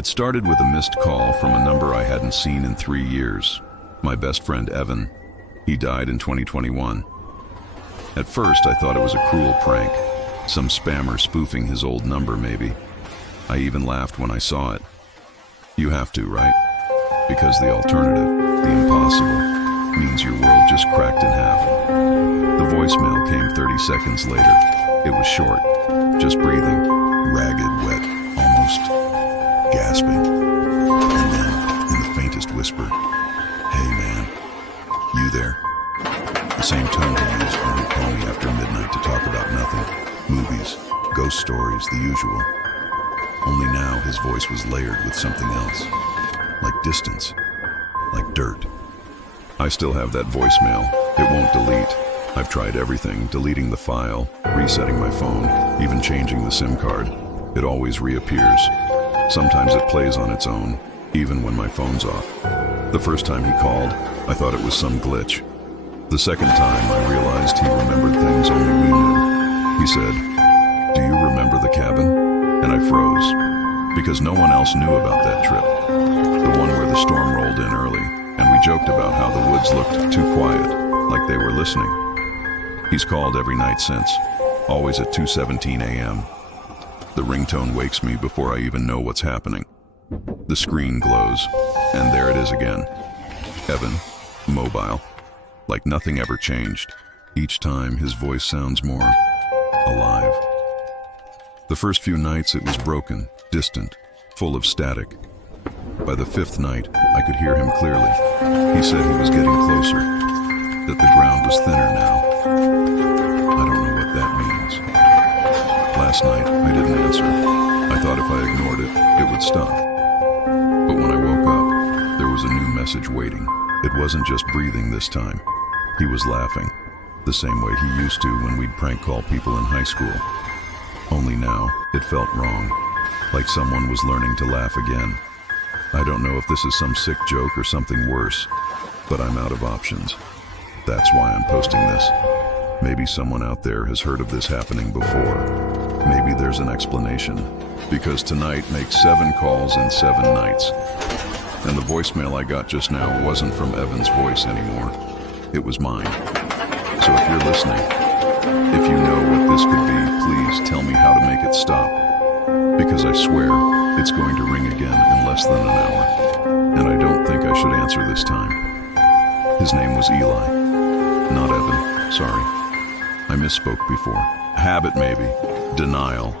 It started with a missed call from a number I hadn't seen in 3 years. My best friend Evan. He died in 2021. At first, I thought it was a cruel prank. Some spammer spoofing his old number, maybe. I even laughed when I saw it. You have to, right? Because the alternative, the impossible, means your world just cracked in half. The voicemail came 30 seconds later. It was short, just breathing, ragged, wet, almost gasping. And then, in the faintest whisper, "Hey man, you there?" The same tone he used when he'd call me after midnight to talk about nothing. Movies, ghost stories, the usual. Only now his voice was layered with something else. Like distance. Like dirt. I still have that voicemail. It won't delete. I've tried everything, deleting the file, resetting my phone, even changing the SIM card. It always reappears. Sometimes it plays on its own, even when my phone's off. The first time he called, I thought it was some glitch. The second time, I realized he remembered things only we knew. He said, "Do you remember the cabin?" And I froze, because no one else knew about that trip. The one where the storm rolled in early, and we joked about how the woods looked too quiet, like they were listening. He's called every night since, always at 2:17 a.m. The ringtone wakes me before I even know what's happening. The screen glows, and there it is again. Evan, mobile, like nothing ever changed. Each time his voice sounds more alive. The first few nights it was broken, distant, full of static. By the fifth night, I could hear him clearly. He said he was getting closer, that the ground was thinner now. I don't know what that means. Last night, I didn't answer. I thought if I ignored it, it would stop. But when I woke up, there was a new message waiting. It wasn't just breathing this time. He was laughing, the same way he used to when we'd prank call people in high school. Only now, it felt wrong, like someone was learning to laugh again. I don't know if this is some sick joke or something worse, but I'm out of options. That's why I'm posting this. Maybe someone out there has heard of this happening before. Maybe there's an explanation, because tonight makes 7 calls in 7 nights. And the voicemail I got just now wasn't from Evan's voice anymore. It was mine. So if you're listening, if you know what this could be, please tell me how to make it stop. Because I swear, it's going to ring again in less than an hour. And I don't think I should answer this time. His name was Eli. Not Evan, sorry. I misspoke before. Habit maybe. Denial.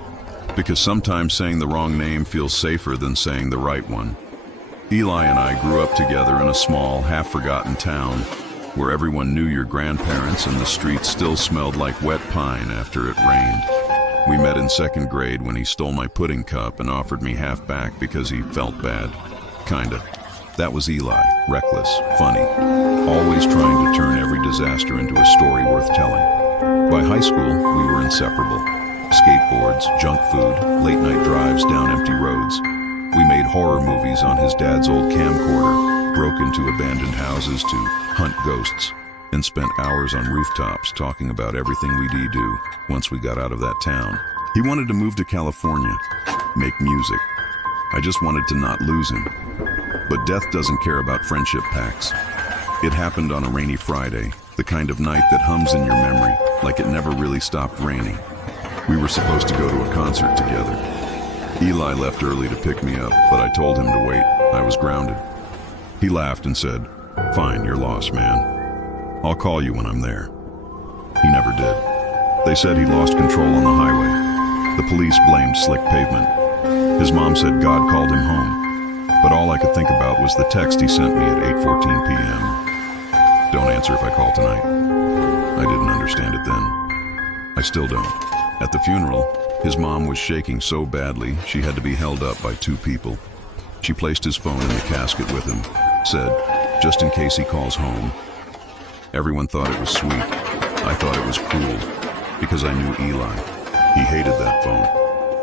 Because sometimes saying the wrong name feels safer than saying the right one. Eli and I grew up together in a small, half-forgotten town where everyone knew your grandparents and the streets still smelled like wet pine after it rained. We met in 2nd grade when he stole my pudding cup and offered me half back because he felt bad. Kinda. That was Eli, reckless, funny, always trying to turn every disaster into a story worth telling. By high school, we were inseparable. Skateboards, junk food, late-night drives down empty roads. We made horror movies on his dad's old camcorder, broke into abandoned houses to hunt ghosts, and spent hours on rooftops talking about everything we'd do once we got out of that town. He wanted to move to California, make music. I just wanted to not lose him. But death doesn't care about friendship pacts. It happened on a rainy Friday, the kind of night that hums in your memory, like it never really stopped raining. We were supposed to go to a concert together. Eli left early to pick me up, but I told him to wait. I was grounded. He laughed and said, "Fine, you're lost, man. I'll call you when I'm there." He never did. They said he lost control on the highway. The police blamed slick pavement. His mom said God called him home. But all I could think about was the text he sent me at 8:14 p.m. "Don't answer if I call tonight." I didn't understand it then. I still don't. At the funeral, his mom was shaking so badly she had to be held up by 2 people. She placed his phone in the casket with him, said, "Just in case he calls home." Everyone thought it was sweet. I thought it was cruel, because I knew Eli. He hated that phone.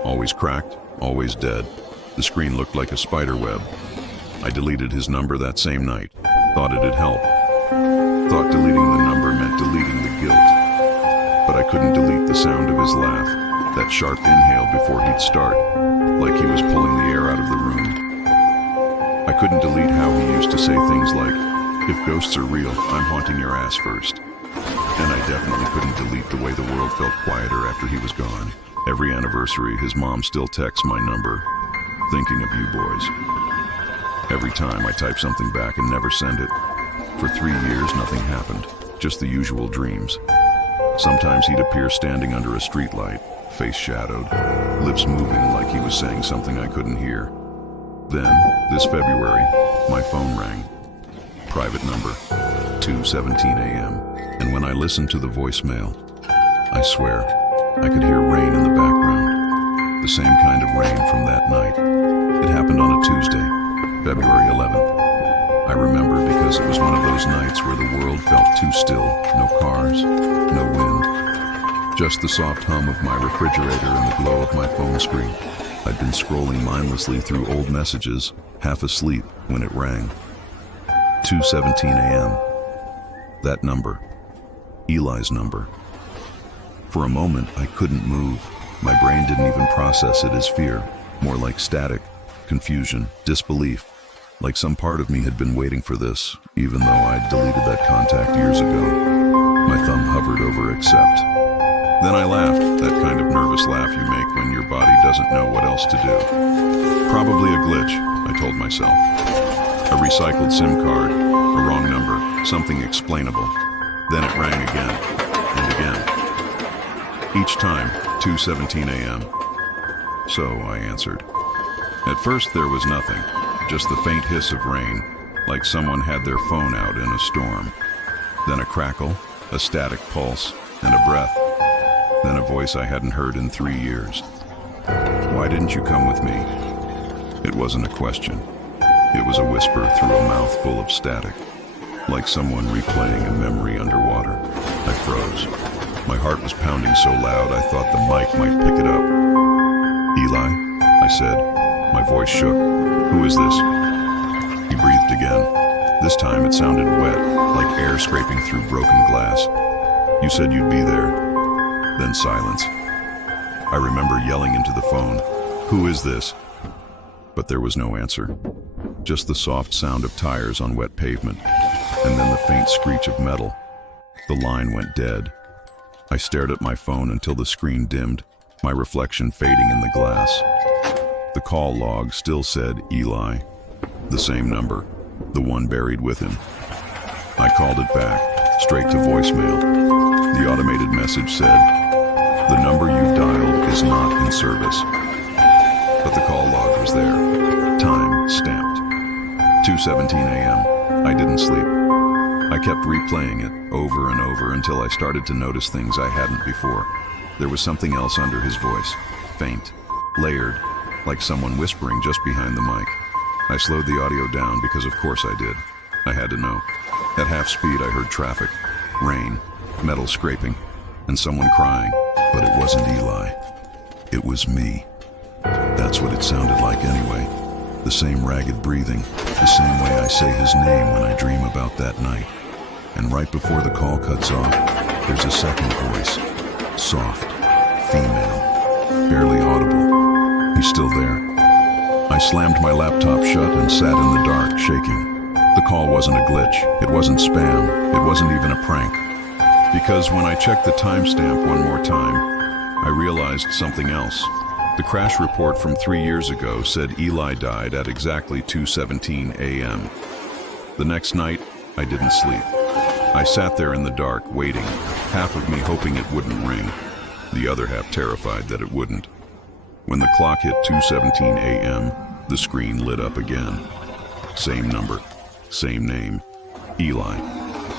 Always cracked, always dead. The screen looked like a spider web. I deleted his number that same night. Thought it'd help. Thought deleting the number meant deleting the guilt. But I couldn't delete the sound of his laugh, that sharp inhale before he'd start, like he was pulling the air out of the room. I couldn't delete how he used to say things like, "If ghosts are real, I'm haunting your ass first." And I definitely couldn't delete the way the world felt quieter after he was gone. Every anniversary, his mom still texts my number, "Thinking of you boys." Every time I type something back and never send it. For 3 years, nothing happened, just the usual dreams. Sometimes he'd appear standing under a streetlight, face shadowed, lips moving like he was saying something I couldn't hear. Then, this February, my phone rang. Private number, 2:17 a.m. And when I listened to the voicemail, I swear, I could hear rain in the background. The same kind of rain from that night. It happened on a Tuesday, February 11th. I remember because it was one of those nights where the world felt too still. No cars, no wind. Just the soft hum of my refrigerator and the glow of my phone screen. I'd been scrolling mindlessly through old messages, half asleep when it rang. 2:17 a.m. That number. Eli's number. For a moment, I couldn't move. My brain didn't even process it as fear, more like static, confusion, disbelief, like some part of me had been waiting for this, even though I'd deleted that contact years ago. My thumb hovered over accept. Then I laughed, that kind of nervous laugh you make when your body doesn't know what else to do. Probably a glitch, I told myself. A recycled SIM card, a wrong number, something explainable. Then it rang again, and again. Each time, 2:17 a.m. So I answered. At first there was nothing, just the faint hiss of rain, like someone had their phone out in a storm. Then a crackle, a static pulse, and a breath. Then a voice I hadn't heard in 3 years. "Why didn't you come with me?" It wasn't a question. It was a whisper through a mouth full of static, like someone replaying a memory underwater. I froze. My heart was pounding so loud I thought the mic might pick it up. "Eli," I said. My voice shook. "Who is this?" He breathed again. This time it sounded wet, like air scraping through broken glass. "You said you'd be there." Then silence. I remember yelling into the phone, "Who is this?" But there was no answer. Just the soft sound of tires on wet pavement, and then the faint screech of metal. The line went dead. I stared at my phone until the screen dimmed, my reflection fading in the glass. The call log still said Eli, the same number, the one buried with him. I called it back, straight to voicemail. The automated message said, "The number you've dialed is not in service." But the call log was there, time stamped. 2:17 a.m. I didn't sleep. I kept replaying it over and over until I started to notice things I hadn't before. There was something else under his voice, faint, layered, like someone whispering just behind the mic. I slowed the audio down because of course I did. I had to know. At half speed I heard traffic, rain, metal scraping, and someone crying. But it wasn't Eli. It was me. That's what it sounded like anyway. The same ragged breathing, the same way I say his name when I dream about that night. And right before the call cuts off, there's a second voice. Soft, female, barely audible. He's still there. I slammed my laptop shut and sat in the dark, shaking. The call wasn't a glitch. It wasn't spam. It wasn't even a prank. Because when I checked the timestamp one more time, I realized something else. The crash report from 3 years ago said Eli died at exactly 2:17 a.m. The next night, I didn't sleep. I sat there in the dark, waiting, half of me hoping it wouldn't ring, the other half terrified that it wouldn't. When the clock hit 2:17 a.m., the screen lit up again. Same number, same name, Eli.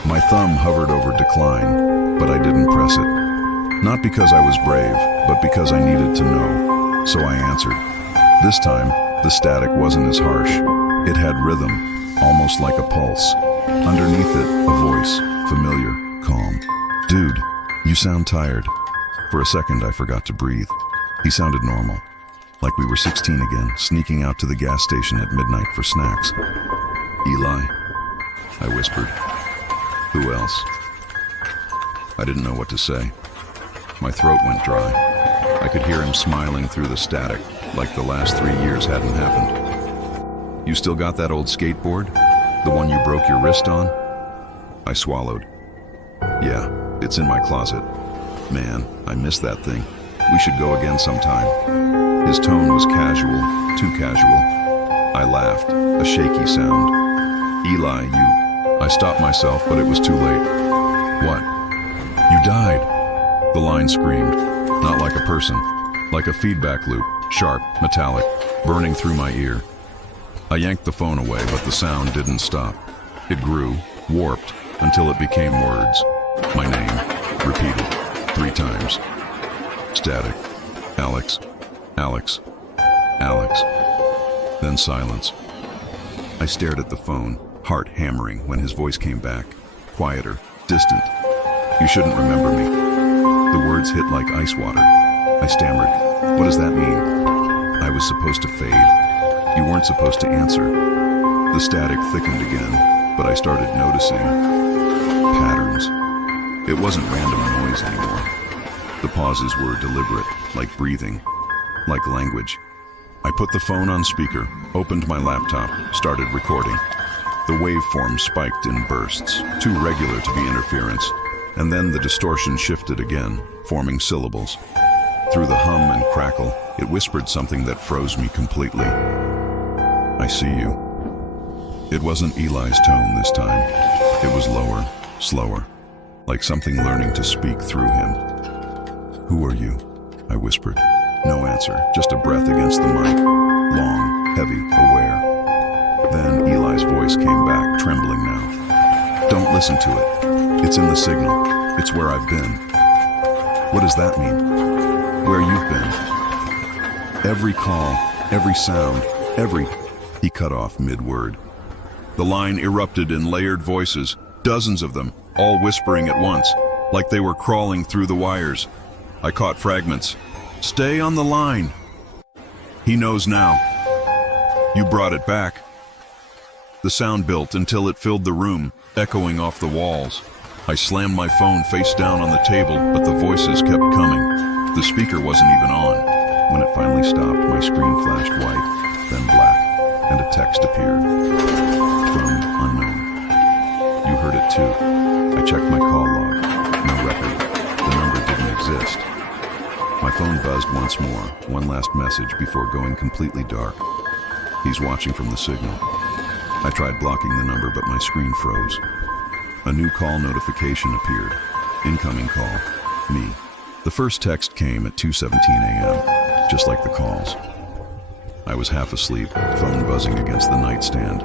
My thumb hovered over decline, but I didn't press it. Not because I was brave, but because I needed to know. So I answered. This time, the static wasn't as harsh. It had rhythm, almost like a pulse. Underneath it, a voice, familiar, calm. "Dude, you sound tired." For a second, I forgot to breathe. He sounded normal, like we were 16 again, sneaking out to the gas station at midnight for snacks. "Eli," I whispered. "Who else?" I didn't know what to say. My throat went dry. I could hear him smiling through the static, like the last 3 years hadn't happened. You still got that old skateboard? The one you broke your wrist on? I swallowed. Yeah, it's in my closet. Man, I miss that thing. We should go again sometime. His tone was casual, too casual. I laughed, a shaky sound. Eli, you... I stopped myself, but it was too late. What? You died. The line screamed, not like a person, like a feedback loop, sharp, metallic, burning through my ear. I yanked the phone away, but the sound didn't stop. It grew, warped, until it became words. My name, repeated, 3 times. Static. Alex. Alex. Alex. Then silence. I stared at the phone, heart hammering, when his voice came back, quieter, distant. You shouldn't remember me. The words hit like ice water. I stammered. What does that mean? I was supposed to fade. You weren't supposed to answer. The static thickened again, but I started noticing patterns. It wasn't random noise anymore. The pauses were deliberate, like breathing, like language. I put the phone on speaker, opened my laptop, started recording. The waveform spiked in bursts, too regular to be interference, and then the distortion shifted again, forming syllables. Through the hum and crackle, it whispered something that froze me completely. I see you. It wasn't Eli's tone this time. It was lower, slower, like something learning to speak through him. Who are you? I whispered. No answer, just a breath against the mic. Long, heavy, aware. Then Eli's voice came back, trembling now. Don't listen to it. It's in the signal. It's where I've been. What does that mean? Where you've been. Every call, every sound, every... He cut off mid-word. The line erupted in layered voices, dozens of them, all whispering at once, like they were crawling through the wires. I caught fragments. Stay on the line. He knows now. You brought it back. The sound built until it filled the room, echoing off the walls. I slammed my phone face down on the table, but the voices kept coming. The speaker wasn't even on. When it finally stopped, my screen flashed white, then black, and a text appeared. From unknown. You heard it too. I checked my call log. No record. The number didn't exist. My phone buzzed once more, one last message before going completely dark. He's watching from the signal. I tried blocking the number, but my screen froze. A new call notification appeared. Incoming call. Me. The first text came at 2:17 a.m., just like the calls. I was half asleep, phone buzzing against the nightstand.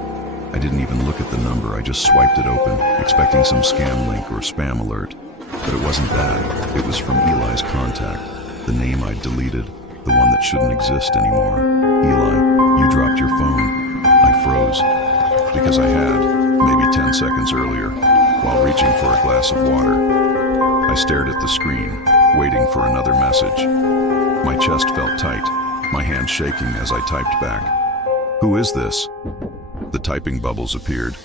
I didn't even look at the number, I just swiped it open, expecting some scam link or spam alert. But it wasn't that. It was from Eli's contact. The name I'd deleted, the one that shouldn't exist anymore. Eli, you dropped your phone. I froze. Because I had, maybe 10 seconds earlier, while reaching for a glass of water. I stared at the screen, waiting for another message. My chest felt tight, my hand shaking as I typed back. Who is this? The typing bubbles appeared,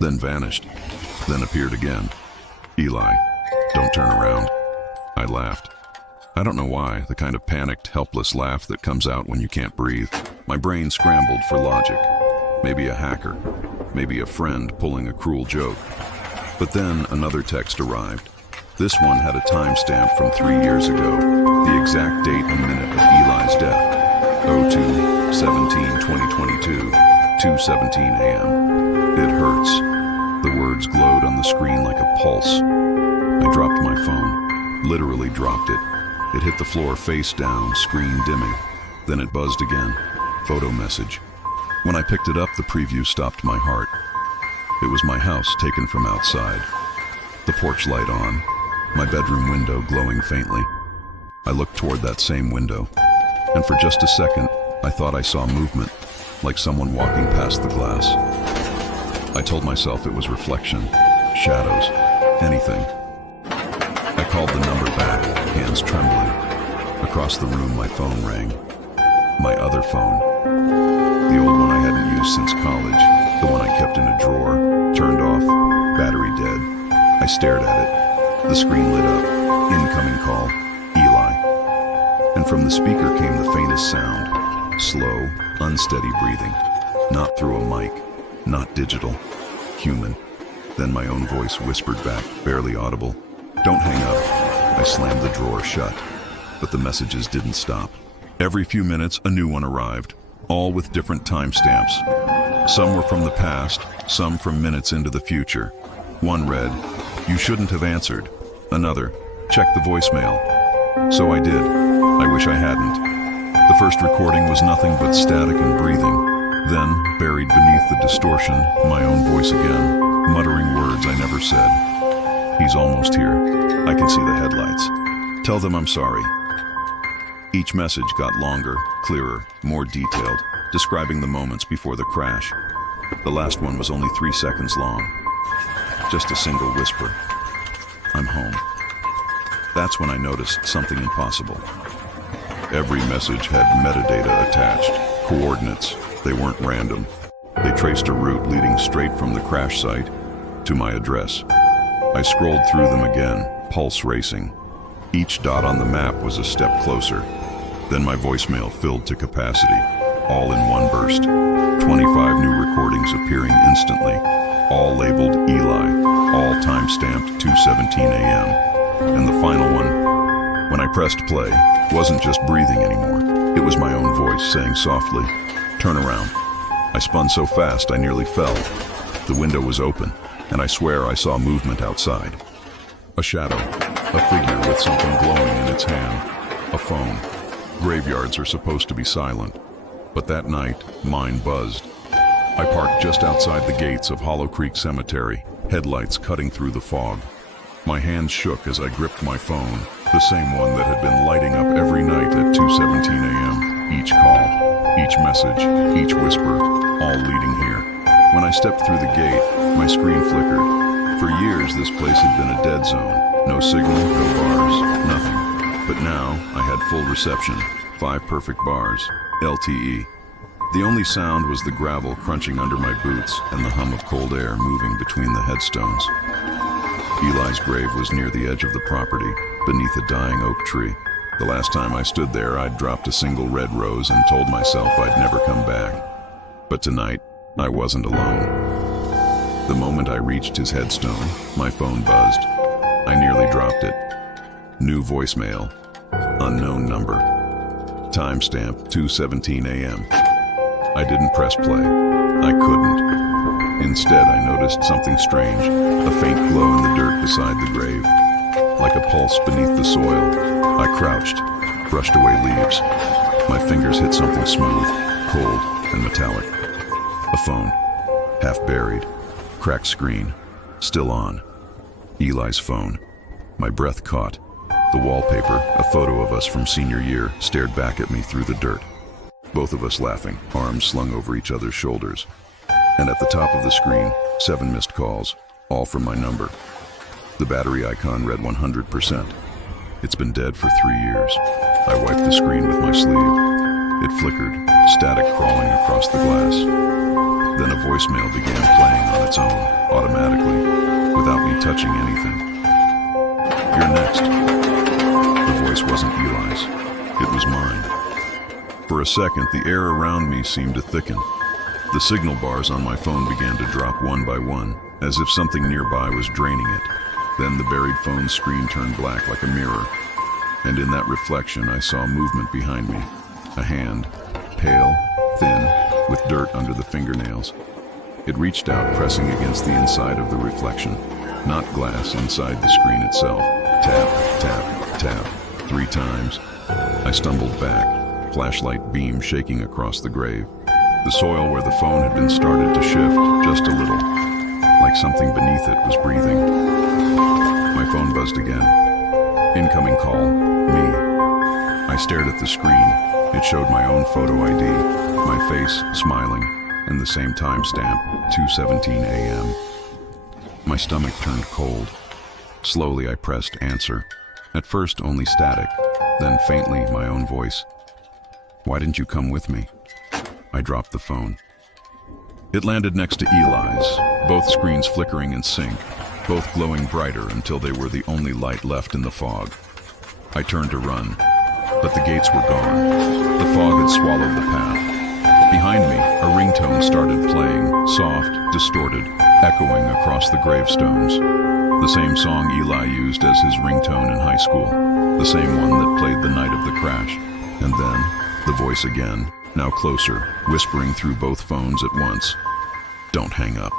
then vanished, then appeared again. Eli, don't turn around. I laughed. I don't know why, the kind of panicked, helpless laugh that comes out when you can't breathe. My brain scrambled for logic. Maybe a hacker. Maybe a friend pulling a cruel joke. But then another text arrived. This one had a timestamp from 3 years ago, the exact date and minute of Eli's death. 02/17/2022, 2:17 a.m. It hurts. The words glowed on the screen like a pulse. I dropped my phone, literally dropped it. It hit the floor face down, screen dimming. Then it buzzed again. Photo message. When I picked it up, the preview stopped my heart. It was my house taken from outside. The porch light on, my bedroom window glowing faintly. I looked toward that same window, and for just a second, I thought I saw movement, like someone walking past the glass. I told myself it was reflection, shadows, anything. I called the number back, hands trembling. Across the room, my phone rang. My other phone. The old one I hadn't used since college, the one I kept in a drawer, turned off, battery dead. I stared at it. The screen lit up. Incoming call. Eli. And from the speaker came the faintest sound. Slow, unsteady breathing. Not through a mic, not digital, human. Then my own voice whispered back, barely audible, "Don't hang up." I slammed the drawer shut, but the messages didn't stop. Every few minutes, a new one arrived, all with different timestamps. Some were from the past, some from minutes into the future. One read, "You shouldn't have answered." Another, "Check the voicemail." So I did. I wish I hadn't. The first recording was nothing but static and breathing. Then, buried beneath the distortion, my own voice again, muttering words I never said. "He's almost here. I can see the headlights. Tell them I'm sorry." Each message got longer, clearer, more detailed, describing the moments before the crash. The last one was only 3 seconds long. Just a single whisper. "I'm home." That's when I noticed something impossible. Every message had metadata attached, coordinates. They weren't random. They traced a route leading straight from the crash site to my address. I scrolled through them again, pulse racing. Each dot on the map was a step closer. Then my voicemail filled to capacity, all in one burst. 25 new recordings appearing instantly, all labeled Eli, all time-stamped 2:17 a.m. And the final one, when I pressed play, wasn't just breathing anymore. It was my own voice saying softly, "Turn around." I spun so fast I nearly fell. The window was open, and I swear I saw movement outside. A shadow, a figure with something glowing in its hand, a phone. Graveyards are supposed to be silent, but that night, mine buzzed. I parked just outside the gates of Hollow Creek Cemetery, headlights cutting through the fog. My hands shook as I gripped my phone, the same one that had been lighting up every night at 2:17 a.m. Each call, each message, each whisper, all leading here. When I stepped through the gate, my screen flickered. For years, this place had been a dead zone. No signal, no bars, nothing. But now, I had full reception. 5 perfect bars, LTE. The only sound was the gravel crunching under my boots and the hum of cold air moving between the headstones. Eli's grave was near the edge of the property, beneath a dying oak tree. The last time I stood there, I'd dropped a single red rose and told myself I'd never come back. But tonight, I wasn't alone. The moment I reached his headstone, my phone buzzed. I nearly dropped it. New voicemail. Unknown number. Timestamp 2:17 a.m. I didn't press play. I couldn't. Instead, I noticed something strange, a faint glow in the dirt beside the grave. Like a pulse beneath the soil, I crouched, brushed away leaves. My fingers hit something smooth, cold, and metallic. A phone, half buried, cracked screen, still on. Eli's phone. My breath caught. The wallpaper, a photo of us from senior year, stared back at me through the dirt. Both of us laughing, arms slung over each other's shoulders. And at the top of the screen, 7 missed calls, all from my number. The battery icon read 100%. It's been dead for 3 years. I wiped the screen with my sleeve. It flickered, static crawling across the glass. Then a voicemail began playing on its own, automatically, without me touching anything. "You're next." The voice wasn't Eli's. It was mine. For a second, the air around me seemed to thicken. The signal bars on my phone began to drop one by one, as if something nearby was draining it. Then the buried phone screen turned black like a mirror. And in that reflection, I saw movement behind me. A hand, pale, thin, with dirt under the fingernails. It reached out, pressing against the inside of the reflection, not glass inside the screen itself. Tap, tap, tap, 3 times. I stumbled back, flashlight beam shaking across the grave. The soil where the phone had been started to shift, just a little, like something beneath it was breathing. My phone buzzed again. Incoming call, me. I stared at the screen. It showed my own photo ID, my face smiling, and the same timestamp, 2:17 a.m. My stomach turned cold. Slowly I pressed answer. At first only static, then faintly my own voice. "Why didn't you come with me?" I dropped the phone. It landed next to Eli's, both screens flickering in sync, both glowing brighter until they were the only light left in the fog. I turned to run, but the gates were gone. The fog had swallowed the path. Behind me, a ringtone started playing, soft, distorted, echoing across the gravestones. The same song Eli used as his ringtone in high school. The same one that played the night of the crash. And then, the voice again, now closer, whispering through both phones at once. "Don't hang up."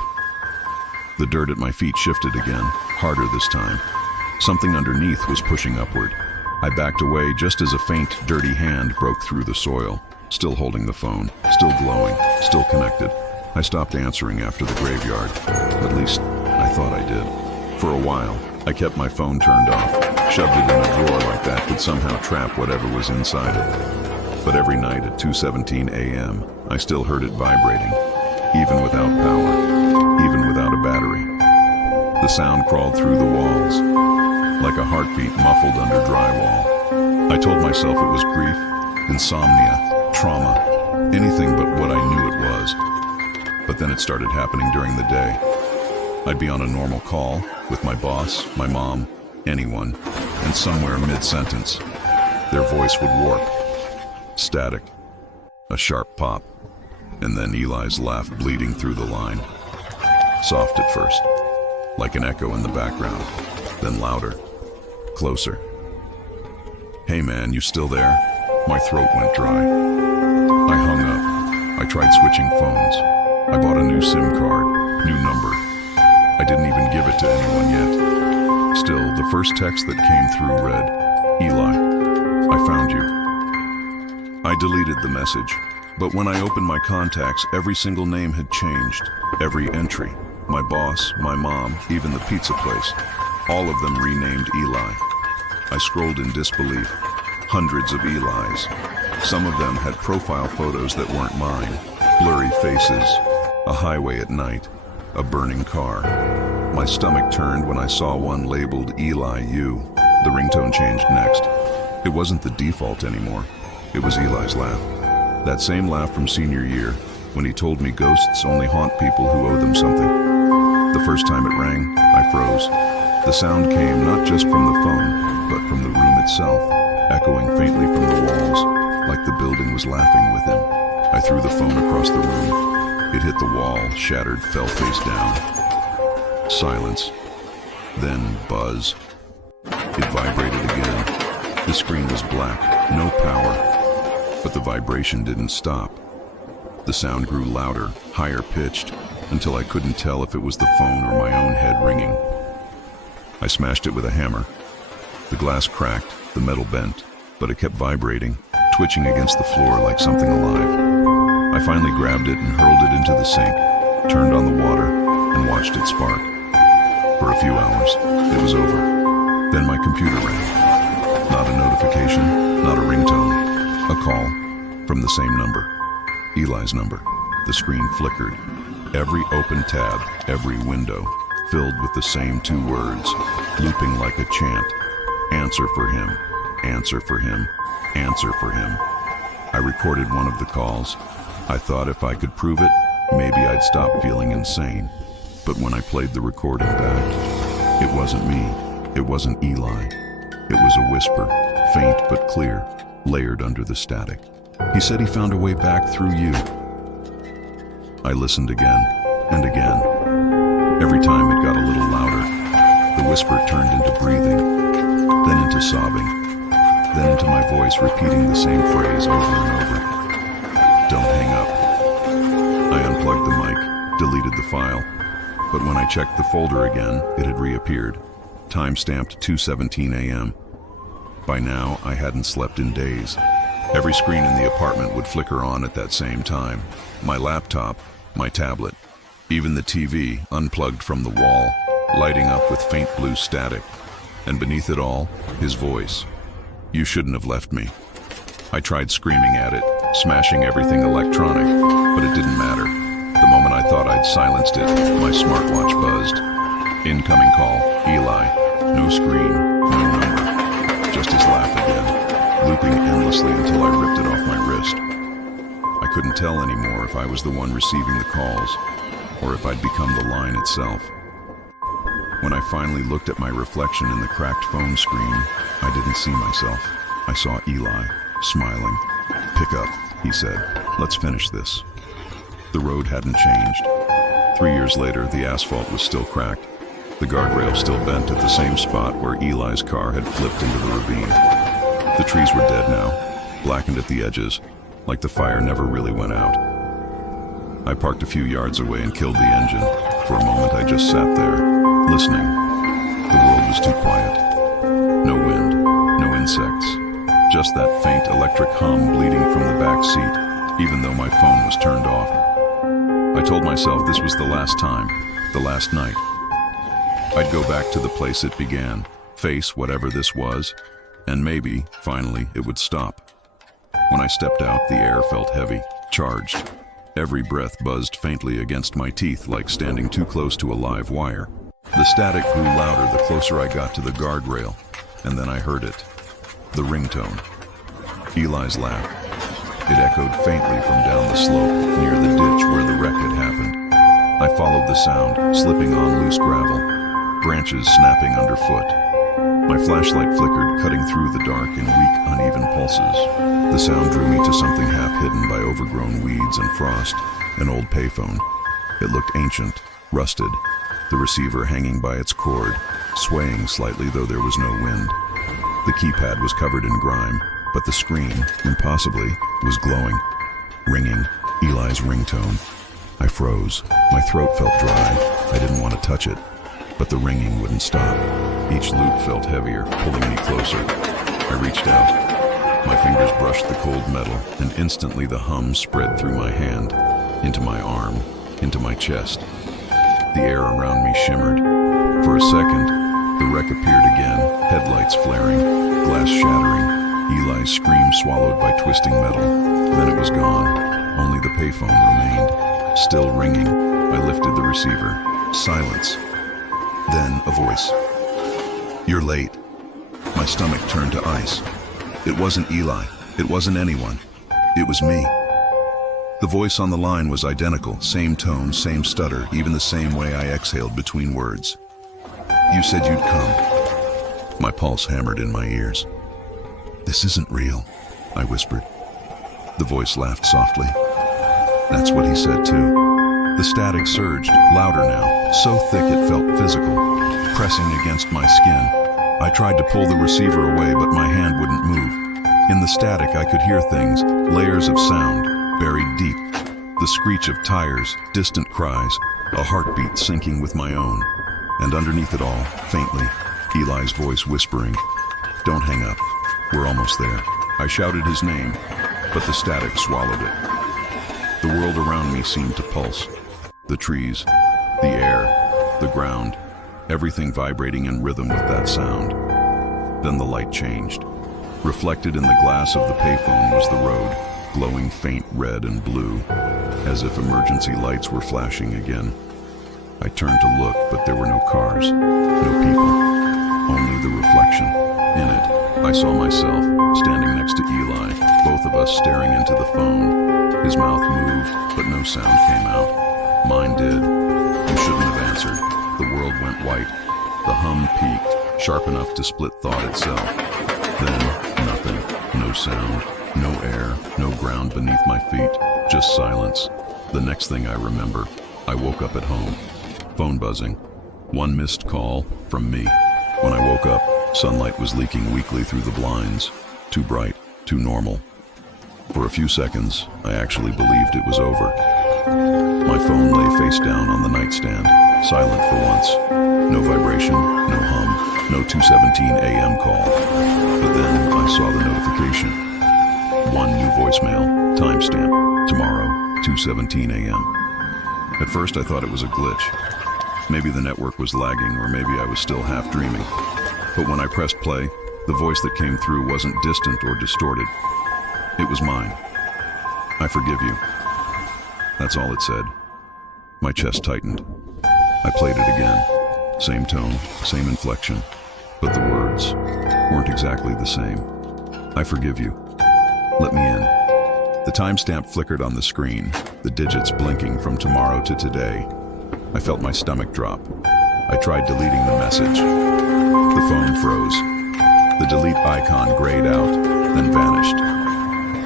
The dirt at my feet shifted again, harder this time. Something underneath was pushing upward. I backed away just as a faint, dirty hand broke through the soil, still holding the phone, still glowing, still connected. I stopped answering after the graveyard. At least, I thought I did. For a while, I kept my phone turned off, shoved it in a drawer like that could somehow trap whatever was inside it. But every night at 2:17 a.m., I still heard it vibrating, even without power, even without a battery. The sound crawled through the walls, like a heartbeat muffled under drywall. I told myself it was grief, insomnia, trauma, anything but what I knew it was. But then it started happening during the day. I'd be on a normal call with my boss, my mom, anyone, and somewhere mid-sentence, their voice would warp. Static. A sharp pop. And then Eli's laugh bleeding through the line. Soft at first, like an echo in the background, then louder, closer. "Hey man, you still there?" My throat went dry. I hung up. I tried switching phones. I bought a new SIM card, new number. I didn't even give it to anyone yet. Still, the first text that came through read, "Eli, I found you." I deleted the message, but when I opened my contacts, every single name had changed. Every entry. My boss, my mom, even the pizza place. All of them renamed Eli. I scrolled in disbelief. Hundreds of Elis. Some of them had profile photos that weren't mine. Blurry faces. A highway at night. A burning car. My stomach turned when I saw one labeled Eli U. The ringtone changed next. It wasn't the default anymore. It was Eli's laugh. That same laugh from senior year, when he told me ghosts only haunt people who owe them something. The first time it rang, I froze. The sound came not just from the phone, but from the room itself, echoing faintly from the walls, like the building was laughing with him. I threw the phone across the room. It hit the wall, shattered, fell face down. Silence. Then buzz. It vibrated again. The screen was black, no power. But the vibration didn't stop. The sound grew louder, higher pitched, until I couldn't tell if it was the phone or my own head ringing. I smashed it with a hammer. The glass cracked, the metal bent, but it kept vibrating, twitching against the floor like something alive. I finally grabbed it and hurled it into the sink, turned on the water, and watched it spark. For a few hours, it was over. Then my computer rang. Not a notification, not a ringtone. A call from the same number. Eli's number. The screen flickered. Every open tab, every window, filled with the same two words, looping like a chant. Answer for him. Answer for him. Answer for him. I recorded one of the calls. I thought if I could prove it, maybe I'd stop feeling insane. But when I played the recording back, it wasn't me. It wasn't Eli. It was a whisper, faint but clear, layered under the static. He said he found a way back through you. I listened again and again. Every time it got a little louder. The whisper turned into breathing, then into sobbing, then into my voice repeating the same phrase over and over. "Don't hang up." I unplugged the mic, deleted the file, but when I checked the folder again, it had reappeared, time-stamped 2:17 a.m. By now, I hadn't slept in days. Every screen in the apartment would flicker on at that same time. My laptop, my tablet, even the TV, unplugged from the wall, lighting up with faint blue static. And beneath it all, his voice. "You shouldn't have left me." I tried screaming at it, smashing everything electronic, but it didn't matter. The moment I thought I'd silenced it, my smartwatch buzzed. Incoming call, Eli. No screen, no number. Just his laugh again, looping endlessly until I ripped it off my wrist. I couldn't tell anymore if I was the one receiving the calls, or if I'd become the line itself. When I finally looked at my reflection in the cracked phone screen, I didn't see myself. I saw Eli, smiling. "Pick up." he said. Let's finish this. The road hadn't changed. 3 years later, the asphalt was still cracked. The guardrail still bent at the same spot where Eli's car had flipped into the ravine. The trees were dead now, blackened at the edges, like the fire never really went out. I parked a few yards away and killed the engine. For a moment, I just sat there, listening. The world was too quiet. No wind, no insects, just that faint electric hum bleeding from the back seat, even though my phone was turned off. I told myself this was the last time, the last night. I'd go back to the place it began, face whatever this was, and maybe, finally, it would stop. When I stepped out, the air felt heavy, charged. Every breath buzzed faintly against my teeth like standing too close to a live wire. The static grew louder the closer I got to the guardrail, and then I heard it. The ringtone. Eli's laugh. It echoed faintly from down the slope, near the ditch where the wreck had happened. I followed the sound, slipping on loose gravel, branches snapping underfoot. My flashlight flickered, cutting through the dark in weak, uneven pulses. The sound drew me to something half-hidden by overgrown weeds and frost, an old payphone. It looked ancient, rusted, the receiver hanging by its cord, swaying slightly though there was no wind. The keypad was covered in grime, but the screen, impossibly, was glowing. Ringing, Eli's ringtone. I froze. My throat felt dry. I didn't want to touch it, but the ringing wouldn't stop. Each loop felt heavier, pulling me closer. I reached out. My fingers brushed the cold metal, and instantly the hum spread through my hand, into my arm, into my chest. The air around me shimmered. For a second, the wreck appeared again, headlights flaring, glass shattering, Eli's scream swallowed by twisting metal. Then it was gone. Only the payphone remained, still ringing. I lifted the receiver. Silence. Then a voice. "You're late." My stomach turned to ice. It wasn't Eli. It wasn't anyone. It was me. The voice on the line was identical, same tone, same stutter, even the same way I exhaled between words. "You said you'd come." My pulse hammered in my ears. "This isn't real," I whispered. The voice laughed softly. That's what he said too. The static surged, louder now, so thick it felt physical, pressing against my skin. I tried to pull the receiver away, but my hand wouldn't move. In the static, I could hear things, layers of sound, buried deep. The screech of tires, distant cries, a heartbeat syncing with my own. And underneath it all, faintly, Eli's voice whispering, "Don't hang up. We're almost there." I shouted his name, but the static swallowed it. The world around me seemed to pulse. The trees, the air, the ground, everything vibrating in rhythm with that sound. Then the light changed. Reflected in the glass of the payphone was the road, glowing faint red and blue, as if emergency lights were flashing again. I turned to look, but there were no cars, no people, only the reflection. In it, I saw myself, standing next to Eli, both of us staring into the phone. His mouth moved, but no sound came out. Mine did. You shouldn't have answered. The world went white. The hum peaked, sharp enough to split thought itself. Then, nothing. No sound, no air, no ground beneath my feet, just silence. The next thing I remember, I woke up at home. Phone buzzing. One missed call from me. When I woke up, sunlight was leaking weakly through the blinds. Too bright, too normal. For a few seconds, I actually believed it was over. My phone lay face down on the nightstand, silent for once. No vibration, no hum, no 2:17 a.m. call. But then I saw the notification. One new voicemail, timestamp, tomorrow, 2:17 a.m. At first I thought it was a glitch. Maybe the network was lagging, or maybe I was still half dreaming. But when I pressed play, the voice that came through wasn't distant or distorted. It was mine. "I forgive you." That's all it said. My chest tightened. I played it again. Same tone, same inflection, but the words weren't exactly the same. "I forgive you. Let me in." The timestamp flickered on the screen, the digits blinking from tomorrow to today. I felt my stomach drop. I tried deleting the message. The phone froze. The delete icon grayed out, then vanished.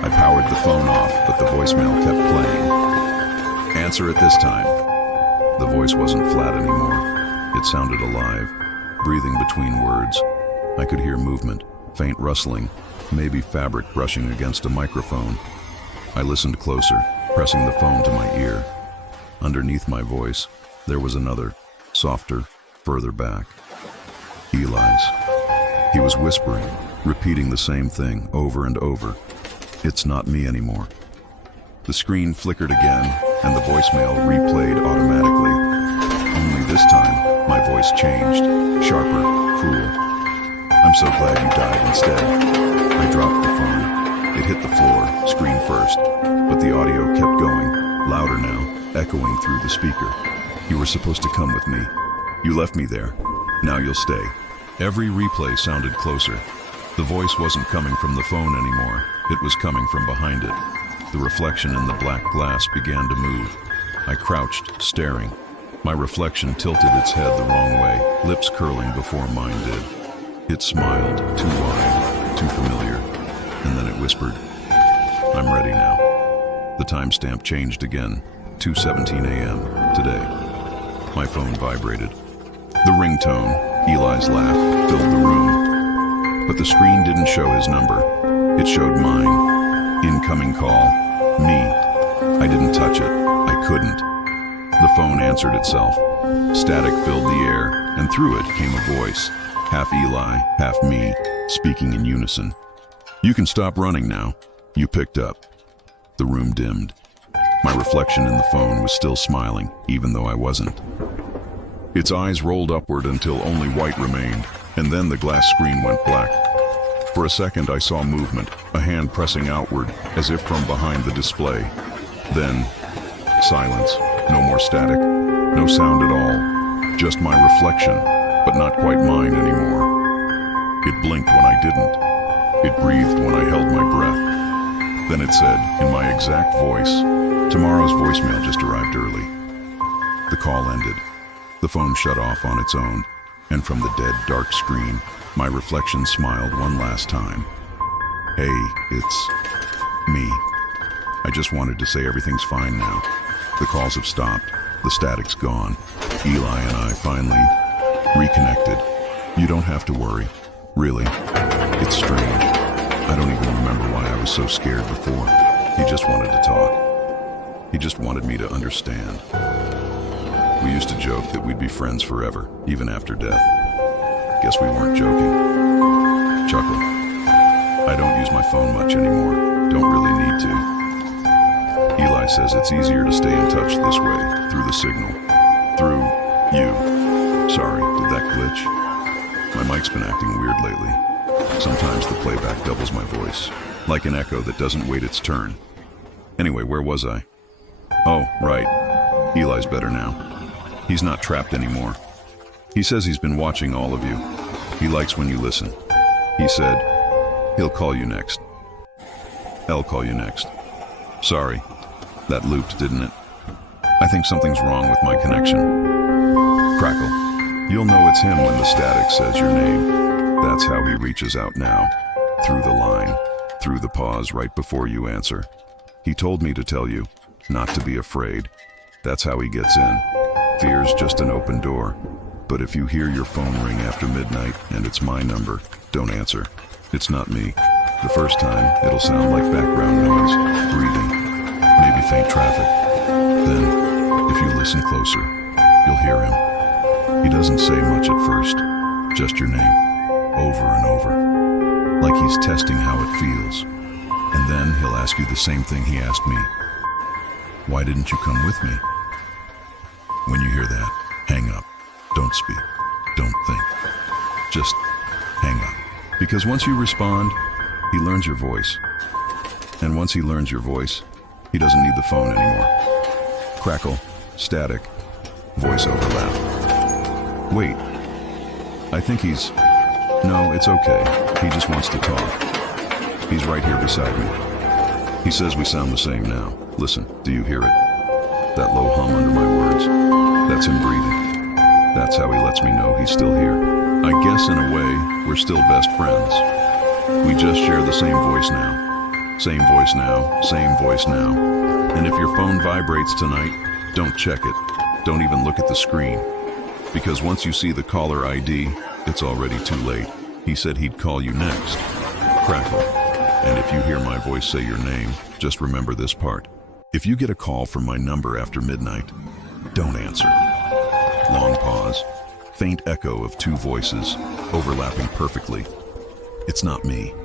I powered the phone off, but the voicemail kept playing. Answer it this time. The voice wasn't flat anymore. It sounded alive, breathing between words. I could hear movement, faint rustling, maybe fabric brushing against a microphone. I listened closer, pressing the phone to my ear. Underneath my voice, there was another, softer, further back. Eli's. He was whispering, repeating the same thing over and over. It's not me anymore. The screen flickered again, and the voicemail replayed automatically. Only this time, my voice changed, sharper, cruel. I'm so glad you died instead. I dropped the phone. It hit the floor, screen first, but the audio kept going, louder now, echoing through the speaker. You were supposed to come with me. You left me there. Now you'll stay. Every replay sounded closer. The voice wasn't coming from the phone anymore. It was coming from behind it. The reflection in the black glass began to move. I crouched, staring. My reflection tilted its head the wrong way, lips curling before mine did. It smiled, too wide, too familiar, and then it whispered, I'm ready now. The timestamp changed again, 2:17 a.m. today. My phone vibrated. The ringtone, Eli's laugh, filled the room. But the screen didn't show his number. It showed mine. Incoming call. Me. I didn't touch it. I couldn't. The phone answered itself. Static filled the air, and through it came a voice, half Eli, half me, speaking in unison. You can stop running now. You picked up. The room dimmed. My reflection in the phone was still smiling, even though I wasn't. Its eyes rolled upward until only white remained, and then the glass screen went black. For a second I saw movement, a hand pressing outward, as if from behind the display. Then, silence. No more static, no sound at all. Just my reflection, but not quite mine anymore. It blinked when I didn't. It breathed when I held my breath. Then it said, in my exact voice, tomorrow's voicemail just arrived early. The call ended. The phone shut off on its own, and from the dead, dark screen, my reflection smiled one last time. Hey, it's me. I just wanted to say everything's fine now. The calls have stopped. The static's gone. Eli and I finally reconnected. You don't have to worry. Really. It's strange. I don't even remember why I was so scared before. He just wanted to talk. He just wanted me to understand. We used to joke that we'd be friends forever, even after death. Guess we weren't joking. Chuckle. I don't use my phone much anymore. Don't really need to. Eli says it's easier to stay in touch this way, through the signal. Through you. Sorry, did that glitch? My mic's been acting weird lately. Sometimes the playback doubles my voice, like an echo that doesn't wait its turn. Anyway, where was I? Oh, right. Eli's better now. He's not trapped anymore. He says he's been watching all of you. He likes when you listen. He said, he'll call you next. I'll call you next. Sorry, that looped, didn't it? I think something's wrong with my connection. Crackle. You'll know it's him when the static says your name. That's how he reaches out now. Through the line, through the pause right before you answer. He told me to tell you, not to be afraid. That's how he gets in. Fear's just an open door. But if you hear your phone ring after midnight and it's my number, don't answer. It's not me. The first time, it'll sound like background noise, breathing, maybe faint traffic. Then, if you listen closer, you'll hear him. He doesn't say much at first, just your name, over and over, like he's testing how it feels. And then he'll ask you the same thing he asked me. Why didn't you come with me? When you hear that, hang up. Don't speak. Don't think. Just hang up. Because once you respond, he learns your voice. And once he learns your voice, he doesn't need the phone anymore. Crackle, static, voice overlap. Wait. I think he's... No, it's okay. He just wants to talk. He's right here beside me. He says we sound the same now. Listen, do you hear it? That low hum under my words? That's him breathing. That's how he lets me know he's still here. I guess in a way, we're still best friends. We just share the same voice now. Same voice now, same voice now. And if your phone vibrates tonight, don't check it. Don't even look at the screen. Because once you see the caller ID, it's already too late. He said he'd call you next. Crackle. And if you hear my voice say your name, just remember this part. If you get a call from my number after midnight, don't answer. Long pause. Faint echo of two voices, overlapping perfectly. It's not me.